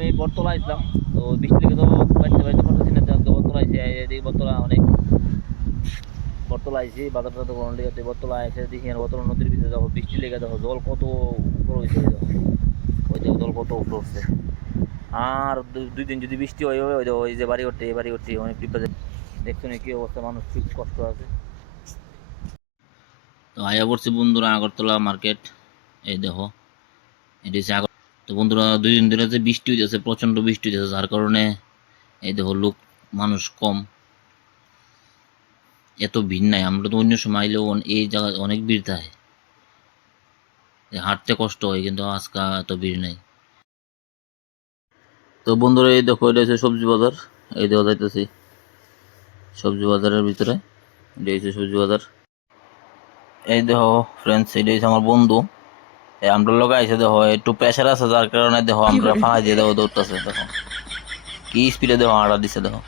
আমি বটতলা আসলাম, তো বৃষ্টি লেগে তো বাড়িতে বাড়িতে পারতেছি না, বটতলা আইসি, এদিকে বটতলা অনেক বটতলা আইসি বাজার টাজার কোনো লেগে বটতলা এসে দেখি আর বটতলা নদীর ভিতরে দেখো বৃষ্টি লেগে দেখো জল কত উপর হয়েছে, ওই দেখো জল কত উপর উঠছে। আর দুই দিন যদি বৃষ্টি হয় ওই দেখো ওই যে বাড়ি উঠতে এই বাড়ি উঠতে অনেক বিপদে, দেখছো না কি অবস্থা, মানুষ খুব কষ্ট আছে। তো আয়া পড়ছি বন্ধুরা আগরতলা মার্কেট, এই দেখো এটি হচ্ছে তো বন্ধুরা 2 দিন ধরে যে বৃষ্টি হইতেছে, প্রচন্ড বৃষ্টি হইতেছে, যার কারণে এই দেখো লোক মানুষ কম, এত ভিড় নাই। আমরা তো অন্য সময় আইলেও এই জায়গায় অনেক ভিড় থাকে, হাঁটতে কষ্ট হয়, কিন্তু আজকে এত ভিড় নাই। তো বন্ধুরা এই দেখো এটা হচ্ছে সবজি বাজার, এই দেখো যাইতেছি সবজি বাজারের ভিতরে, এটা হচ্ছে সবজি বাজার। এই দেখো ফ্রেন্ডস, এটা হচ্ছে আমার বন্ধু, আমরা লোক আইসে দেখো একটু প্রেশার আছে, যার কারণে দেখো আমরা ফাঁড়াই দিয়ে দেখো দৌড়তেছে, দেখো কি স্পিডে দেখো আড়া দিছে দেখো।